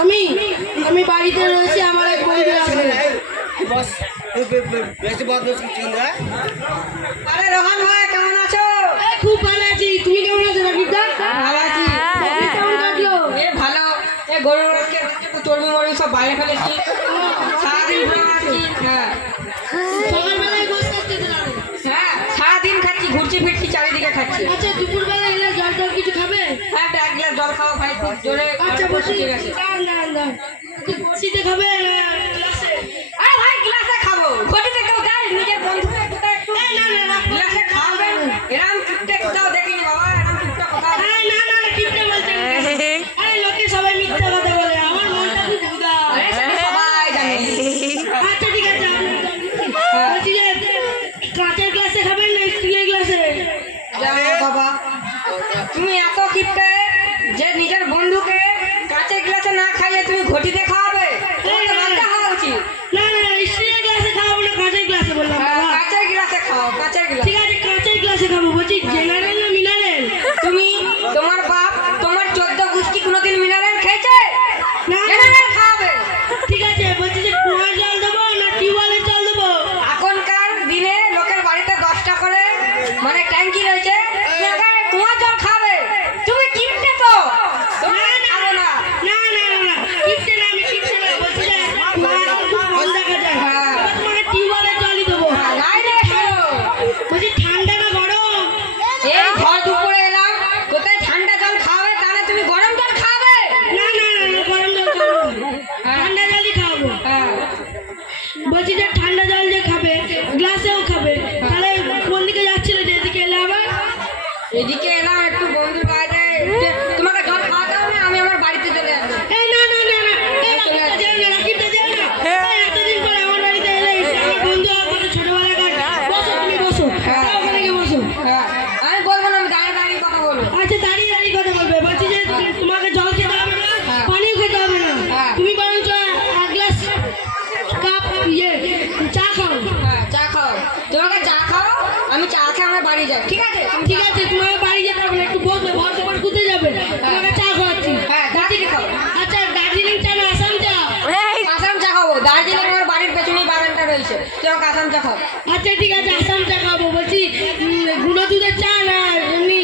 আমি আমি বাড়িতে রয়েছি, আমার এক বন্ধু আসবে। বস বেশি বদমাশ কিছু না। আরে রোহন ভাই কেমন আছো? খুব ভালো আছি, তুমি কেমন আছো রাকিবদা? ভালো আছি। কেমন কাটলো? ভালো। গরুর চর্বি মরবি সব বাইরে ফেলেছি, সারাদিন ঘুরে বেড়াচ্ছি। হ্যাঁ সকালবেলায় গোস খাচ্ছি তো জানো। হ্যাঁ, সারাদিন খাচ্ছি, ঘুরছি ফিরছি, চারিদিকে খাচ্ছি। আচ্ছা দুপুরবেলা এলে জল টল কিছু খাবে? হ্যাঁ, এক গ্লাস জল খাওয়া ভাই, খুব জোরে। আচ্ছা বসে ঠিক আছে। বসিতে খাবে না গ্লাসে? আরে ভাই গ্লাসে খাবো, ঘটিতে কেউ দেয়? নিজের বন্ধুকে কোথায় একটু গ্লাসে খাওয়াবেন? এরম কিপটে কোথাও দেখিনি বাবা, এরম কিপটে কোথাও। না কিপটে বলছেন কেন? আরে লোকে সবাই মিথ্যা কথা বলে, আমার মনটা খুব উদাস। আরে সেটা সবাই জানে। আচ্ছা ঠিক আছে, বলছি যে কাঁচের গ্লাসে খাবেন না স্টিলের গ্লাসে? জানো বাবা, তুমি এত কিপটে যে নিজের বন্ধুকে কাঁচের গ্লাসে না খাইয়ে তুমি ঘটিতে খাওয়াবে? তোমার তো লজ্জা হওয়া উচিত। না স্টিলের গ্লাসে খাবো না, কাঁচের গ্লাসে বললাম। হ্যাঁ, বাবা কাঁচের গ্লাসে খাও, কাঁচের গ্লাস। ঠিক আছে কাঁচের গ্লাসে খাবো। বলছি জেনারেল না মিনারেল? তুমি তোমার বাপ তোমার 14 গোষ্ঠী কোনোদিন মিনারেল খেয়েছে? না মিনারেল খাওয়াবে। ঠিক আছে, বলছি যে কুয়ার জল দেবো না টিউবওয়েলের জল দেবো? এখনকার দিনে লোকের বাড়িতে 10টা করে মানে ট্যাঙ্কি রয়েছে, কুয়ার জল খাবে। তুমি কিপটে তো, তুমি খাবো না। কিপটে না, আমি কিপটে না। বলছি যে কুয়া খুব কম দেখা যায়, হ্যাঁ। এবার তোমাকে টিউবওয়েলের জলই দেবো। নাই রে শোনো, বলছি ঠান্ডা না গরম? এই ভর দুপুরে এলাম, কোথায় ঠান্ডা জল খাবে? তাহলে তুমি গরম জল খাবে। না গরম জল খাবো না, ঠান্ডা জলই খাবো। হ্যাঁ, বলছি যে ঠান্ডা জল যে খাবে গ্লাসেও খাবে, তাহলে কোন দিকে যাচ্ছিলে যে এদিকে এলে আবার? এদিকে এলাম একটু বন্ধুর বাড়িতে, যে তোমাকে জল খাওয়াতে হবে, আমি আমার বাড়িতে চলে আসবো। এই না এই রাকিবটা যেও না, রাকিবটা যেও না। এই এতদিন পরে আমার বাড়িতে এলে, আমার বন্ধু আমার ছোটবেলাকার। বসো তুমি বসো, ওখানে গিয়ে বসো। হ্যাঁ, আমি বলবো না, আমি দাঁড়িয়ে দাঁড়িয়ে কথা বলবো। আচ্ছা দাঁড়িয়ে কথা বলবে। বলছি যে তোমাকে জল খেতে হবে না, পানিও খেতে হবে না, হ্যাঁ। তুমি বরঞ্চ এক গ্লাস কাপ চা খাও। হ্যাঁ, চা খাও, তোমাকে চা খাও, আমি চা খেয়ে আমার বাড়ি যাই। ঠিক আছে? ঠিক আছে, তোমার বাড়ি যেতে হবে না, একটু বসবে, ভর তোমার কোথায় যাবে, তোমাকে চা খাওয়াচ্ছি। হ্যাঁ, দার্জিলিং খাও। আচ্ছা দার্জিলিং চা না আসাম চা? আসাম চা খাবো, দার্জিলিং আমার বাড়ির পেছনেই বাগানটা রয়েছে, তোমাকে আসাম চা খাও। আচ্ছা ঠিক আছে, আসাম চা খাবো। বলছি গুঁড়ো দুধের চা না এমনি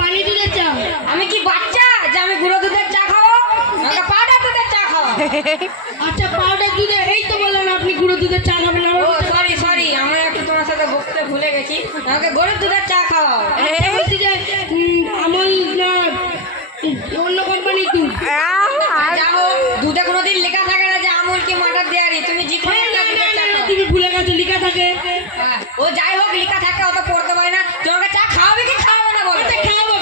পানি দুধের চা? আমি কি বাচ্চা যে আমি গুঁড়ো দুধের চা খাবো? আমাকে পাউডার দুধের চা খাও। আচ্ছা পাউডার দুধে, এই তো বললেন আপনি গুঁড়ো দুধের চা খাবেন না। ও সরি, আমি একটু তোমার সাথে বকতে ভুলে গেছি, আমাকে গরুর দুধের চা খাওয়াও। আচ্ছা, বলছি যে আমল না অন্য কোম্পানির দুধ? যাবো, দুধে কোনোদিন লেখা থাকে না যে আমুল কি মাটার দেয়ারি, তুমি যে কোনো একটা দুধের চা খাও। তুমি ভুলে গেছো, লিখা থাকে। হ্যাঁ, ও যাই হোক, লেখা থাকে, অত পড়তে পারি না। তোমাকে চা খাওয়াবে কি খাওয়াবে না বলো? আচ্ছা খাবো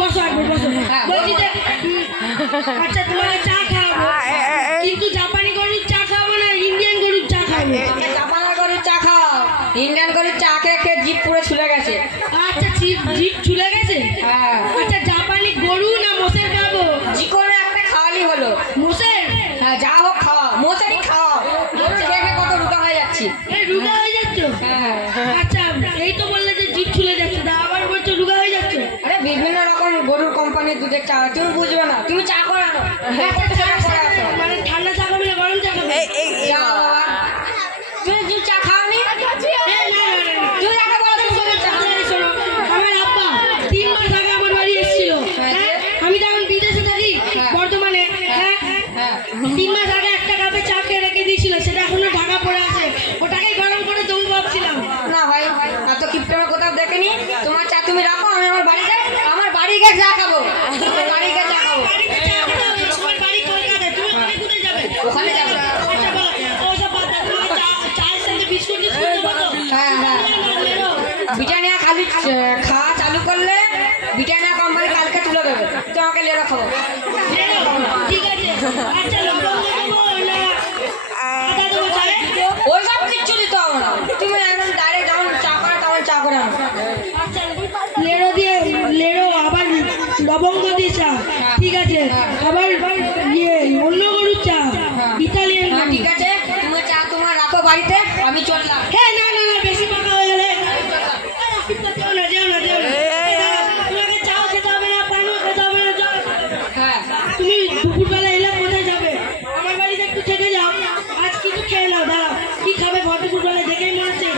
বসো একবার বসো। হ্যাঁ, বলছি যে আচ্ছা তোমাকে চা খাওয়াবো, কিন্তু জাপানি গরুর চা খাবো না, ইন্ডিয়ান গরুর চা খাবো। জাপানের গরুর চা খাও, ইন্ডিয়ান গরুর চা খেয়ে খেয়ে জিভ পুরো ছুলে গেছে। আচ্ছা জিভ চুলে গেছে? হ্যাঁ, আচ্ছা জাপানি গরু না মোষের খাবো? যে কোনো একটা খাওয়ালি হলো। মোষের? হ্যাঁ, যা হোক খাওয়া, মোচারি খাওয়া, গরু খেয়ে খেয়ে কত রুগা হয়ে যাচ্ছি। এই রুগা হয়ে যাচ্ছ? হ্যাঁ, আচ্ছা এই তো বললে যে জিভ চুলে যাচ্ছে, তা আবার বলছো রুগা হয়ে যাচ্ছে? আরে বিভিন্ন রকম গরুর কোম্পানির দুধের চা, তুমি বুঝবে না, তুমি চা করে আনো। মানে ঠান্ডা চা খাবে না গরম চা খাবে? যা বাবা, তুমি চা খাওনি? তুই আগে বলো, তুমি গরুর চা খাও। শোনো, আমার আব্বা 3 মাস আগে আমার বাড়ি এসেছিল। হ্যাঁ, আমি তো এখন বিদেশে থাকি বর্তমানে। হ্যাঁ, 3 মাস আগে একটা কাপে চা খেয়ে রেখে দিয়েছিল, সেটা এখনো ঢাকা পড়ে আছে, ওটাকে গরম করে দেবো ভাবছিলাম। না ভাই, এত কিপটামা কোথাও দেখেনি। তোমার চা তুমি রাখো, আমি আমার বাড়ি যাই, আমার বাড়ি গিয়ে চা খাবো, আমার বাড়ি গিয়ে চা খাবো। তোমার বাড়ি কলকাতায়, তুমি ওখানে কোথায় যাবে? ওখানে যাবো। আচ্ছা বলো, ওসব বাদ দাও, তুমি চায়ের সঙ্গে বিস্কুট দেবো তো? হ্যাঁ, ব্রিটানিয়া খালি খাওয়া চালু করলে ব্রিটানিয়া কোম্পানি কালকে তুলে দেবে, তোমাকে লেরো খাবো। ঠিক আছে, আচ্ছা লবঙ্গ দেবো না আদা দেবো চায়ে? ওই সব কিচ্ছু দিতে হবে না, তুমি একদম ডাইরেক্ট যেমন চা করে তেমন চা করে আনো। আচ্ছা লেরো আবার লবঙ্গ দিয়ে চা, ঠিক আছে, আবার অন্য গরুর চা, ইতালিয়ান। হ্যাঁ, ঠিক আছে, তুমি চা তোমার রাখো বাড়িতে, আমি চললাম। হ্যাঁ না বেশি পাকা হয়ে গেলে যেও না তোমাকে চাও খেতে হবে না, পানিও খেতে হবে না, তুমি দুপুরবেলা এলে কোথায় যাবে? আমার বাড়িতে একটু থেকে যাও, আজ কিছু খেয়ে নাও। দাঁড়াও, কি খাবে? দুপুরবেলা দেখেই মনে হচ্ছে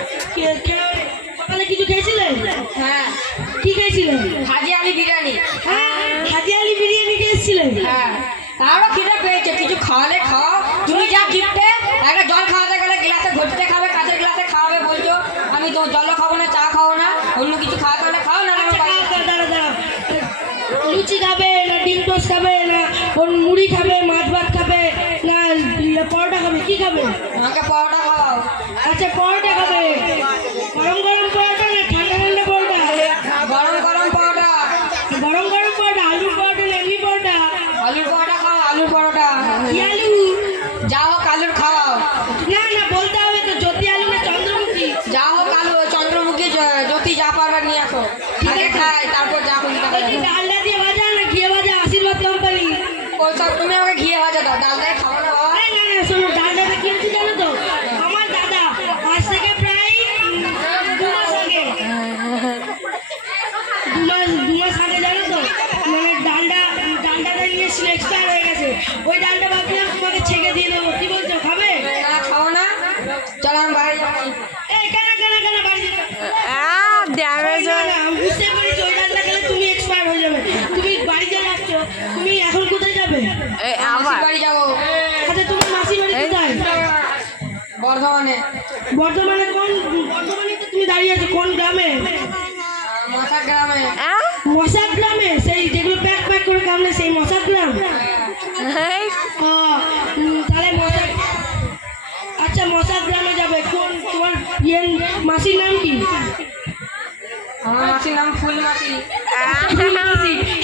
সকালে কিছু খেয়েছিলে? হ্যাঁ, কি খেয়েছিলে? হাজি আলি বিরিয়ানি। হ্যাঁ, হাজি আলি বিরিয়ানি খেয়েছিলে? হ্যাঁ, তারও খিদে পেয়েছে, কিছু খাওয়ালে খাও। তুমি যা গিফটে একটা জল খাওয়াতে গেলে গ্লাসে ঘটিতে খাবে, কাঁচের গ্লাসে খাওয়াবে বলছো। আমি তো জলও খাবো না, চা খাবো না, অন্য কিছু খাওয়াতে হলে খাও না। আচ্ছা, দাঁড়াও। লুচি খাবে না ডিম টোস্ট খাবে না ওর মুড়ি খাবে, মাছ ভাত খাবে না পরোটা খাবে? কি খাবে? আমাকে পরোটা খাওয়াও। আচ্ছা, পরোটা খাবে। গরম গরম পরোটা না ঠান্ডা ঠান্ডা পরোটা? গরম গরম পরোটা। গরম গরম পরোটা, আলুর পরোটা না এমনি পরোটা? আলুর পরোটা খাও, আলুর পরোটা। কি আলু? যা হোক আলুর খাওয়াও। না না, বলতে হবে তো, জ্যোতি আলু না চন্দ্রমুখী? যা হোক আলু, চন্দ্রমুখী, জ্যোতি যা পারবার নিয়ে আসো। আগে খাই, তারপর যা খুশি তা খাই। ডালডা দিয়ে ভাজা না ঘিয়ে ভাজা? আশীর্বাদ কোম্পানি। ওইসব তুমি আমাকে ঘিয়ে ভাজা দাও, ডাল দিয়ে খাবো না বাবা। না না, শোনো, ডালডাটা কি হচ্ছে জানো তো? আমার দাদা আজ থেকে প্রায় 2 মাস আগে, 2 মাস আগে জানো তো, মানে ডালডাটা নিয়ে এসেছিল, এক্সপায়ার হয়ে গেছে। ওই ডালটা ভাবছিলাম তোমাকে ছেঁকে দিয়ে দেবো, কি বলছো, খাবে? না, খাবো না, চলো আমি বাড়ি যাবো। এই কেন বাড়ি যেতে? ড্যামেজ না, না, আমি বুঝতে পেরেছি, ওই ডালটা খেলে তুমি এক্সপায়ার হয়ে যাবে। তুমি বাড়ি চলে যাচ্ছ, তুমি এখন কোথায় যাবে? মাসির বাড়ি যাবো। আচ্ছা, তোমার মাসির বাড়ি কোথায়? বর্ধমানে। বর্ধমানে তো তুমি দাঁড়িয়ে আছো, কোন গ্রামে? মাথা গ্রামে। মশাক গ্রামে? সেই যেগুলো প্যাক করে কামড়ে সেই মশাক গ্রাম? তাহলে মশাক, আচ্ছা মশাক গ্রামে যাবে। কোন তোমার মাসির নাম কি? আমার মাসির নাম ফুল মাসি।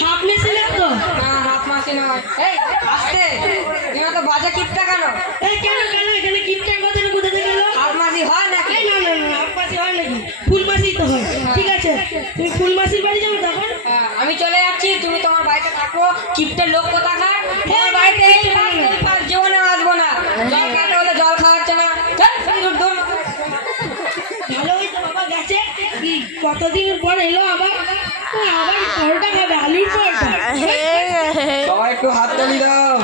হাফ মেশিন তো? না, হাত মাসি নয়। এই আসতে, তুমি তো বাজে কিপটা কেন? এই কেন এখানে কিপটার কথা কোথা থেকে এলো? হাত মাসি হয় নাকি? এই না, হাফ মাসি হয় নাকি? ফুল মাসি তো হয়। ঠিক আছে, তুমি ফুল মাসির বাড়ি যাবো তখন? আমি চলে যাচ্ছি, তুমি তোমার বাড়িতে থাকো। কিপটার লোক কোথাকার? তোমার বাড়িতে এই পাশ জীবনে আসবো না। জল খাইতে হলে জল খাওয়াচ্ছে না। চল, দূর। ভালো হয়েছে বাবা গেছে, কি কতদিন পর এলো আবার পরোটা খাবে, আলুর পরোটা। সবাই একটু হাত তালি দাও।